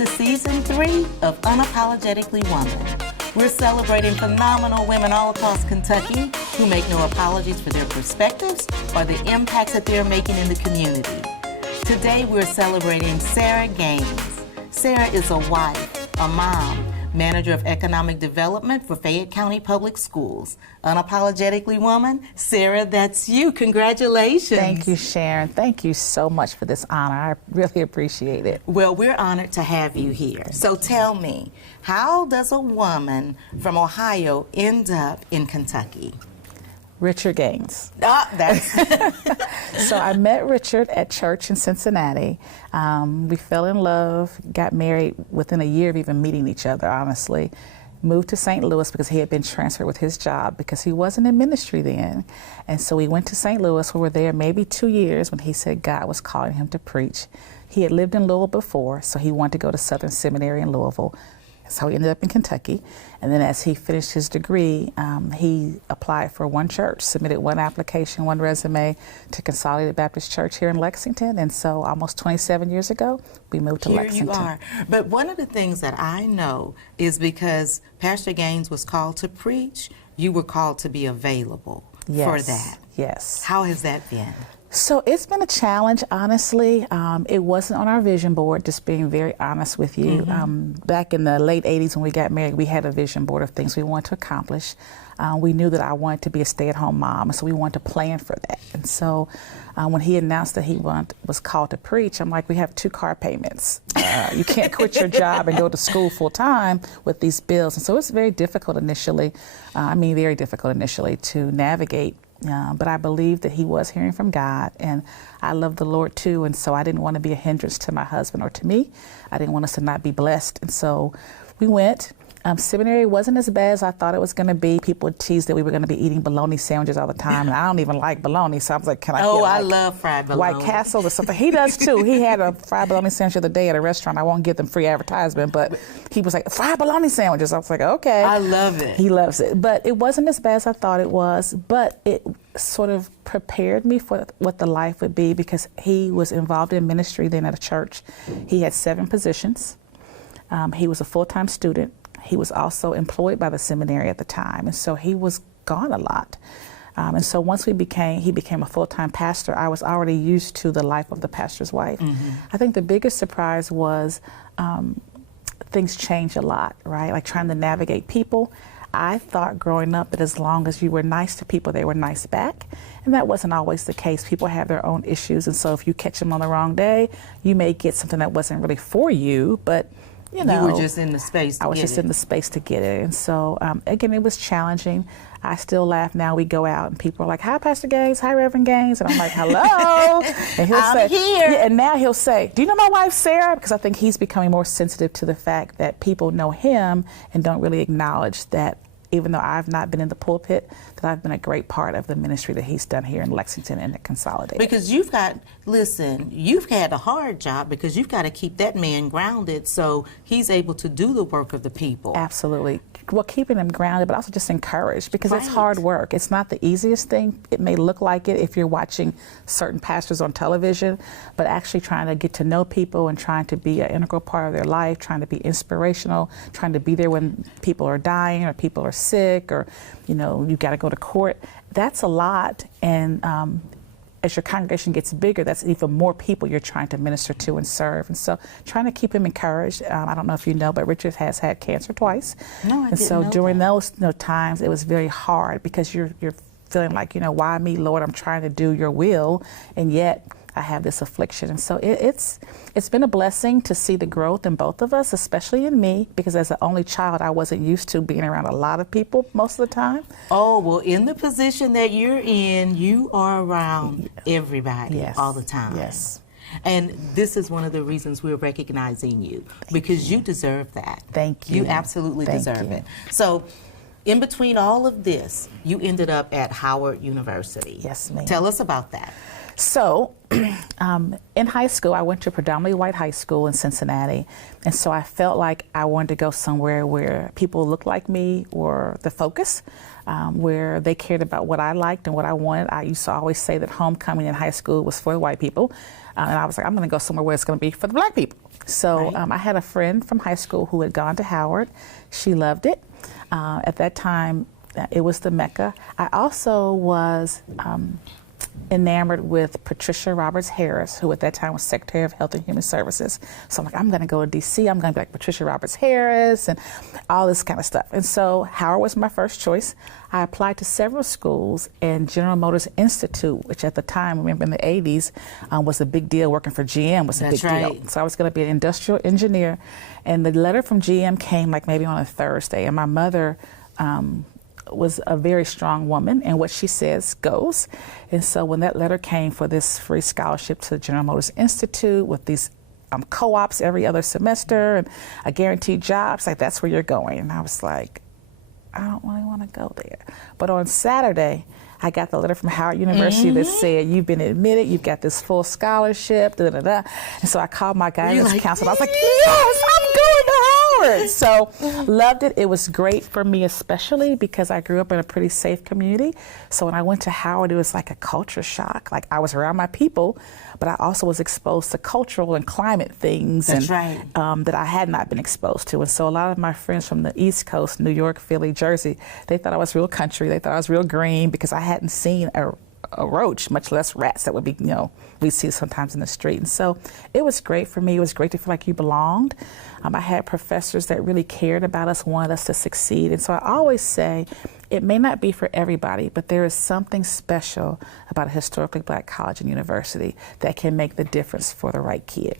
to Season 3 of Unapologetically Woman. We're celebrating phenomenal women all across Kentucky who make no apologies for their perspectives or the impacts that they're making in the community. Today we're celebrating Sarah Gaines. Sarah is a wife, a mom, manager of economic development for Fayette County Public Schools. Unapologetically Woman, Sarah, that's you. Congratulations. Thank you, Sharon. Thank you so much for this honor. I really appreciate it. Well, we're honored to have you here. So tell me, how does a woman from Ohio end up in Kentucky? Richard Gaines. That's So I met Richard at church in Cincinnati. We fell in love, got married within a year of even meeting each other, honestly. Moved to St. Louis because he had been transferred with his job because he wasn't in ministry then. And so we went to St. Louis. We were there maybe 2 years when he said God was calling him to preach. He had lived in Louisville before, so he wanted to go to Southern Seminary in Louisville. So he ended up in Kentucky. And then as he finished his degree, he applied for one church, submitted one application, one resume to Consolidated Baptist Church here in Lexington. And so almost 27 years ago, we moved to Lexington. Here you are. But one of the things that I know is because Pastor Gaines was called to preach, you were called to be available for that. Yes. How has that been? So it's been a challenge, honestly. It wasn't on our vision board, just being very honest with you. Back in the late 80s when we got married, we had a vision board of things we wanted to accomplish. We knew that I wanted to be a stay-at-home mom, so we wanted to plan for that. And so when he announced that he was called to preach, I'm like, we have 2 car payments. You can't quit your job and go to school full-time with these bills. And so it's very difficult initially, very difficult initially to navigate. But I believe that he was hearing from God, and I love the Lord too, and so I didn't want to be a hindrance to my husband or to me. I didn't want us to not be blessed, and so we went. Seminary wasn't as bad as I thought it was going to be. People would tease that we were going to be eating bologna sandwiches all the time, and I don't even like bologna, so I was like, can I get I love fried bologna. White Castle or something? He does too. He had a fried bologna sandwich the other day at a restaurant. I won't give them free advertisement, but he was like, fried bologna sandwiches. I was like, okay. I love it. He loves it. But it wasn't as bad as I thought it was, but it sort of prepared me for what the life would be because he was involved in ministry then at a church. He had 7 positions. He was a full-time student. He was also employed by the seminary at the time, and so he was gone a lot. And so once he became a full-time pastor, I was already used to the life of the pastor's wife. I think the biggest surprise was things change a lot, right? Like trying to navigate people. I thought growing up that as long as you were nice to people, they were nice back. And that wasn't always the case. People have their own issues, and so if you catch them on the wrong day, you may get something that wasn't really for you, but you were just in the space to get it. I was just in the space to get it. And so, again, it was challenging. I still laugh now. We go out and people are like, hi, Pastor Gaines, hi, Reverend Gaines. And I'm like, hello. And he'll I'm say, here. Yeah, and now he'll say, do you know my wife, Sarah? Because I think he's becoming more sensitive to the fact that people know him and don't really acknowledge that even though I've not been in the pulpit, that I've been a great part of the ministry that he's done here in Lexington and at Consolidated. Because you've had a hard job because you've got to keep that man grounded so he's able to do the work of the people. Absolutely. Well, keeping him grounded, but also just encouraged because it's hard work. It's not the easiest thing. It may look like it if you're watching certain pastors on television, but actually trying to get to know people and trying to be an integral part of their life, trying to be inspirational, trying to be there when people are dying or people are sick or, you've got to go to court. That's a lot. And as your congregation gets bigger, that's even more people you're trying to minister to and serve. And so trying to keep him encouraged. I don't know if you know, but Richard has had cancer twice. No, I didn't know. And so during those times, it was very hard because you're feeling like, why me, Lord? I'm trying to do your will, and yet I have this affliction. And so it's been a blessing to see the growth in both of us, especially in me, because as the only child, I wasn't used to being around a lot of people most of the time. Oh, well, in the position that you're in, you are around everybody all the time. Yes. And this is one of the reasons we're recognizing you, because you deserve that. Thank you. You absolutely deserve it. So in between all of this, you ended up at Howard University. Yes, ma'am. Tell us about that. So in high school, I went to a predominantly white high school in Cincinnati. And so I felt like I wanted to go somewhere where people looked like me or the focus, where they cared about what I liked and what I wanted. I used to always say that homecoming in high school was for the white people. And I was like, I'm going to go somewhere where it's going to be for the black people. So I had a friend from high school who had gone to Howard. She loved it. At that time, it was the Mecca. I also was enamored with Patricia Roberts Harris, who at that time was Secretary of Health and Human Services. So I'm like, I'm going to go to D.C. I'm going to be like Patricia Roberts Harris and all this kind of stuff. And so Howard was my first choice. I applied to several schools, and General Motors Institute, which at the time, remember in the 80s, was a big deal. Working for GM was a big deal. So I was going to be an industrial engineer. And the letter from GM came like maybe on a Thursday. And my mother was a very strong woman, and what she says goes. And so when that letter came for this free scholarship to the General Motors Institute with these co-ops every other semester and a guaranteed job, it's like, that's where you're going. And I was like, I don't really want to go there. But on Saturday, I got the letter from Howard University that said, you've been admitted, you've got this full scholarship, da da da. And so I called my guidance counselor. I was like, yes, I'm going to Howard. So loved it. It was great for me, especially because I grew up in a pretty safe community. So when I went to Howard, it was like a culture shock. Like, I was around my people, but I also was exposed to cultural and climate things that I had not been exposed to. And so a lot of my friends from the East Coast, New York, Philly, Jersey, they thought I was real country. They thought I was real green because I hadn't seen a roach, much less rats that would be, we see sometimes in the street. And so it was great for me. It was great to feel like you belonged. I had professors that really cared about us, wanted us to succeed. And so I always say, it may not be for everybody, but there is something special about a historically black college and university that can make the difference for the right kid.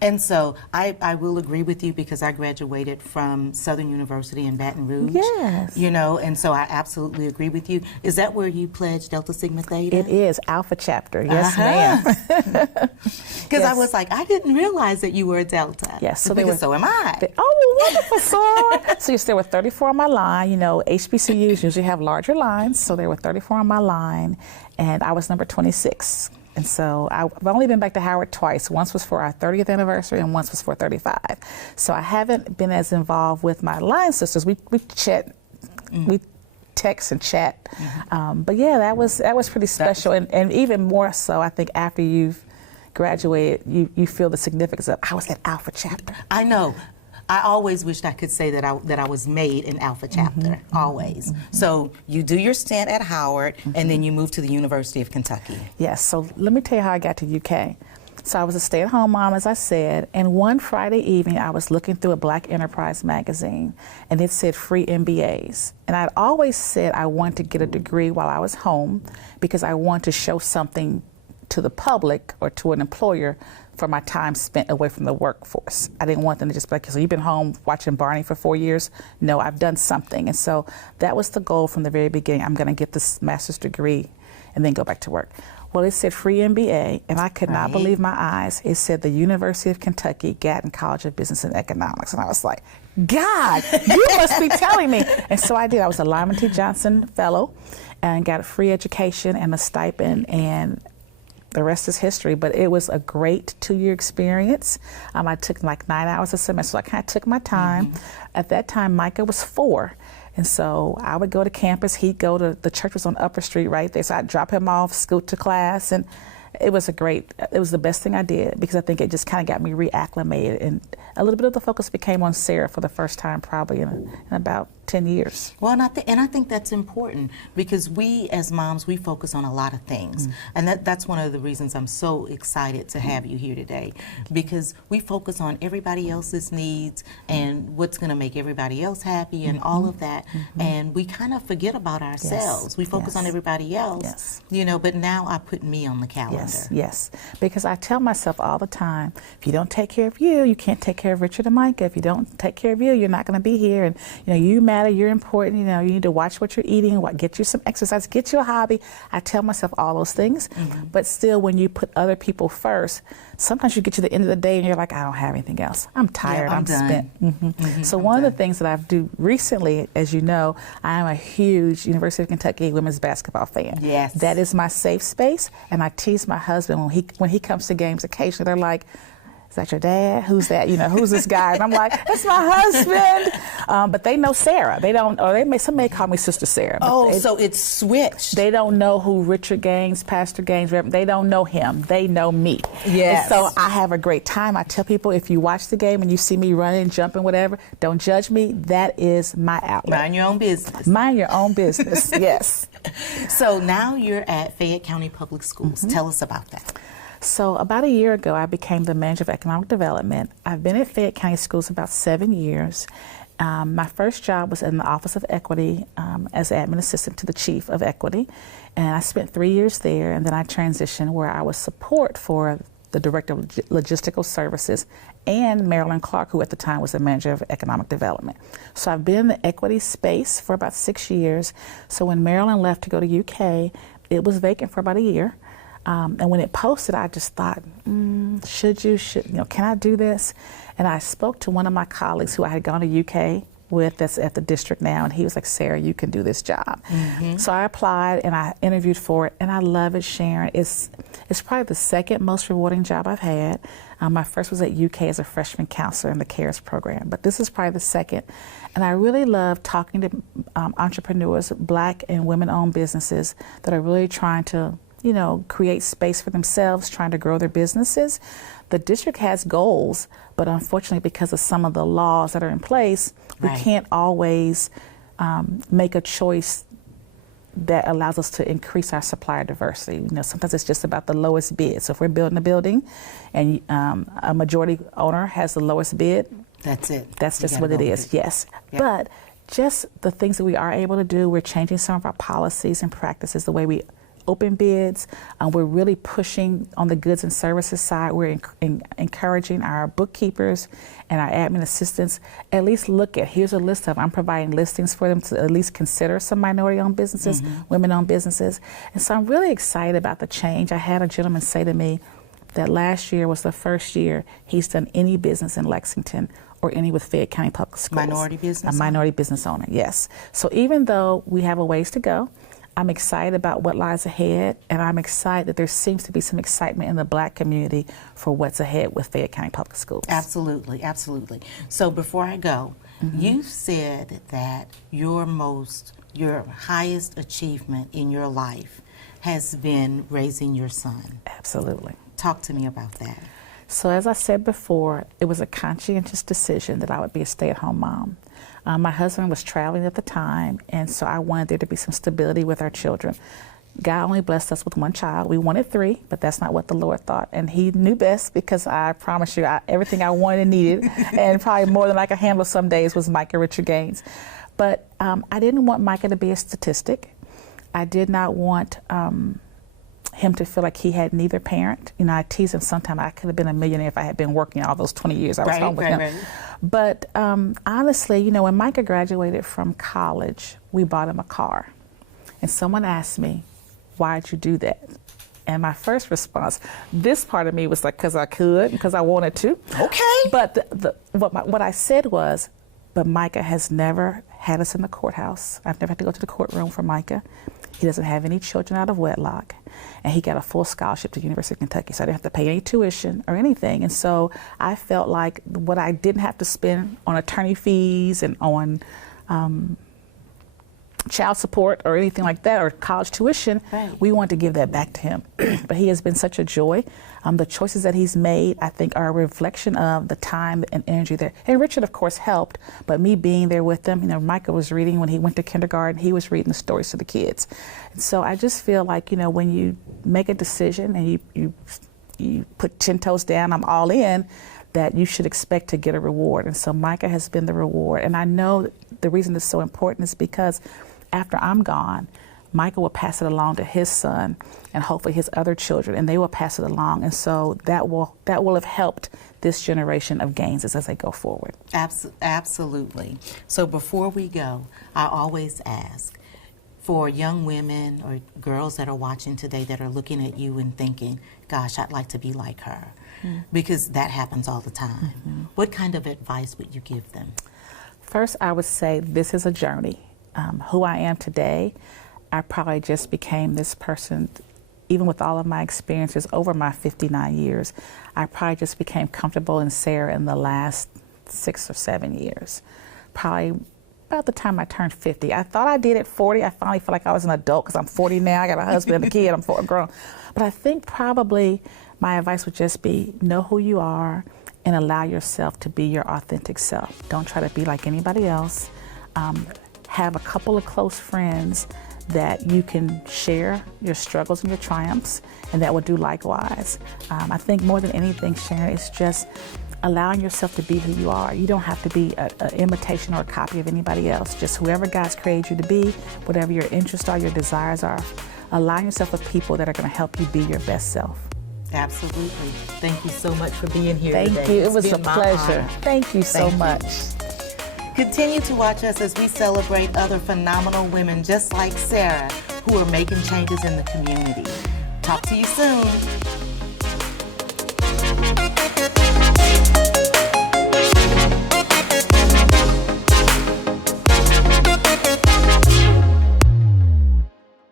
And so I will agree with you because I graduated from Southern University in Baton Rouge. Yes. And so I absolutely agree with you. Is that where you pledged Delta Sigma Theta? It is, Alpha Chapter. Yes, ma'am. Because I was like, I didn't realize that you were a Delta. Yes. So so am I. Oh, wonderful, Sarah. So there were 34 on my line. HBCUs usually have larger lines, so there were 34 on my line, and I was number 26. And so I've only been back to Howard twice. Once was for our 30th anniversary and once was for 35. So I haven't been as involved with my line sisters. We chat, we text and chat. But yeah, that was pretty special. And even more so, I think after you've graduated, you feel the significance of, I was at Alpha Chapter. I know. I always wished I could say that I was made in Alpha Chapter, always. So you do your stint at Howard, and then you move to the University of Kentucky. Yes, so let me tell you how I got to UK. So I was a stay-at-home mom, as I said, and one Friday evening I was looking through a Black Enterprise magazine, and it said free MBAs. And I'd always said I wanted to get a degree while I was home because I wanted to show something to the public or to an employer for my time spent away from the workforce. I didn't want them to just be like, so you've been home watching Barney for 4 years? No, I've done something. And so that was the goal from the very beginning. I'm going to get this master's degree and then go back to work. Well, it said free MBA, and I could not believe my eyes. It said the University of Kentucky Gatton College of Business and Economics. And I was like, God, you must be telling me. And so I did. I was a Lyman T. Johnson Fellow and got a free education and a stipend, and the rest is history. But it was a great 2-year experience. I took like 9 hours a semester, so I kind of took my time. At that time, Micah was 4. And so I would go to campus, he'd go to, the church was on Upper Street right there, so I'd drop him off, scoot to class, and it was the best thing I did because I think it just kind of got me reacclimated, and a little bit of the focus became on Sarah for the first time probably in about 10 years. Well, and I think that's important because we as moms, we focus on a lot of things. And that's one of the reasons I'm so excited to have you here today, because we focus on everybody else's needs and what's going to make everybody else happy and all of that. And we kind of forget about ourselves. We focus on everybody else, but now I put me on the calendar. Yes, because I tell myself all the time, if you don't take care of you, you can't take care of Richard and Micah. If you don't take care of you, you're not going to be here. And you matter, you're important. You need to watch what you're eating, get you some exercise, get you a hobby. I tell myself all those things, but still, when you put other people first, sometimes you get to the end of the day and you're like, I don't have anything else. I'm tired. Yeah, I'm done. spent. So one of the things that I've do recently, as you know, I am a huge University of Kentucky women's basketball fan. Yes. That is my safe space, and I tease my husband when he comes to games occasionally. They're like, is that your dad? Who's that? You know, who's this guy? And I'm like, that's my husband. But they know Sarah. They don't, or somebody call me Sister Sarah. Oh, so it's switched. They don't know who Richard Gaines, Pastor Gaines, they don't know him. They know me. Yes. And so I have a great time. I tell people, if you watch the game and you see me running, jumping, whatever, don't judge me. That is my outlet. Mind your own business. Mind your own business, yes. So now you're at Fayette County Public Schools. Tell us about that. So about a year ago, I became the manager of economic development. I've been at Fayette County Schools about 7 years. My first job was in the Office of Equity as admin assistant to the chief of equity. And I spent 3 years there, and then I transitioned where I was support for the director of logistical services and Marilyn Clark, who at the time was the manager of economic development. So I've been in the equity space for about 6 years. So when Marilyn left to go to UK, it was vacant for about a year. And when it posted, I just thought, can I do this? And I spoke to one of my colleagues who I had gone to UK with, that's at the district now, and he was like, Sarah, you can do this job. So I applied and I interviewed for it, and I love it, Sharon. It's probably the second most rewarding job I've had. My first was at UK as a freshman counselor in the CARES program, but this is probably the second. And I really love talking to entrepreneurs, Black and women-owned businesses that are really trying to create space for themselves, trying to grow their businesses. The district has goals, but unfortunately, because of some of the laws that are in place, we can't always make a choice that allows us to increase our supplier diversity. Sometimes it's just about the lowest bid. So if we're building a building and a majority owner has the lowest bid, that's it. That's just what it is, yes. Yep. But just the things that we are able to do, we're changing some of our policies and practices, the way we open bids. We're really pushing on the goods and services side. We're encouraging our bookkeepers and our admin assistants at least look at, here's a list of, I'm providing listings for them to at least consider some minority-owned businesses, women-owned businesses. And so I'm really excited about the change. I had a gentleman say to me that last year was the first year he's done any business in Lexington or any with Fayette County Public Schools. Minority business? A minority business owner, yes. So even though we have a ways to go, I'm excited about what lies ahead, and I'm excited that there seems to be some excitement in the Black community for what's ahead with Fayette County Public Schools. Absolutely, absolutely. So before I go, you said that your highest achievement in your life has been raising your son. Absolutely. Talk to me about that. So as I said before, it was a conscientious decision that I would be a stay-at-home mom. My husband was traveling at the time, and so I wanted there to be some stability with our children. God only blessed us with one child. We wanted 3, but that's not what the Lord thought. And he knew best, because I promise you, everything I wanted and needed, and probably more than I could handle some days, was Micah Richard Gaines. But I didn't want Micah to be a statistic. I did not want him to feel like he had neither parent. I tease him sometimes, I could have been a millionaire if I had been working all those 20 years I was home with him. But honestly, when Micah graduated from college, we bought him a car. And someone asked me, why'd you do that? And my first response, this part of me was like, because I could, because I wanted to. Okay. But what I said was, but Micah has never had us in the courthouse. I've never had to go to the courtroom for Micah. He doesn't have any children out of wedlock, and he got a full scholarship to the University of Kentucky, so I didn't have to pay any tuition or anything. And so I felt like what I didn't have to spend on attorney fees and on child support or anything like that, or college tuition, we want to give that back to him. But he has been such a joy. The choices that he's made, I think, are a reflection of the time and energy there. And Richard, of course, helped, but me being there with them, Micah was reading when he went to kindergarten, he was reading the stories to the kids. And so I just feel like, when you make a decision and you put 10 toes down, I'm all in, that you should expect to get a reward. And so Micah has been the reward. And I know the reason it's so important is because after I'm gone, Micah will pass it along to his son and hopefully his other children, and they will pass it along. And so that will have helped this generation of Gaineses as they go forward. Absolutely. So before we go, I always ask, for young women or girls that are watching today that are looking at you and thinking, gosh, I'd like to be like her? Because that happens all the time. What kind of advice would you give them? First, I would say this is a journey. Who I am today, I probably just became this person, even with all of my experiences over my 59 years, I probably just became comfortable in Sarah in the last 6 or 7 years. Probably about the time I turned 50. I thought I did at 40. I finally feel like I was an adult because I'm 40 now. I got a husband and a kid. I'm full grown. But I think probably my advice would just be know who you are and allow yourself to be your authentic self. Don't try to be like anybody else. Have a couple of close friends that you can share your struggles and your triumphs, and that will do likewise. I think more than anything, Sharon, it's just allowing yourself to be who you are. You don't have to be an imitation or a copy of anybody else. Just whoever God's created you to be, whatever your interests are, your desires are, align yourself with people that are going to help you be your best self. Absolutely. Thank you so much for being here today. Thank you. It was a been my pleasure. honor. Thank you so much. Continue to watch us as we celebrate other phenomenal women just like Sarah who are making changes in the community. Talk to you soon.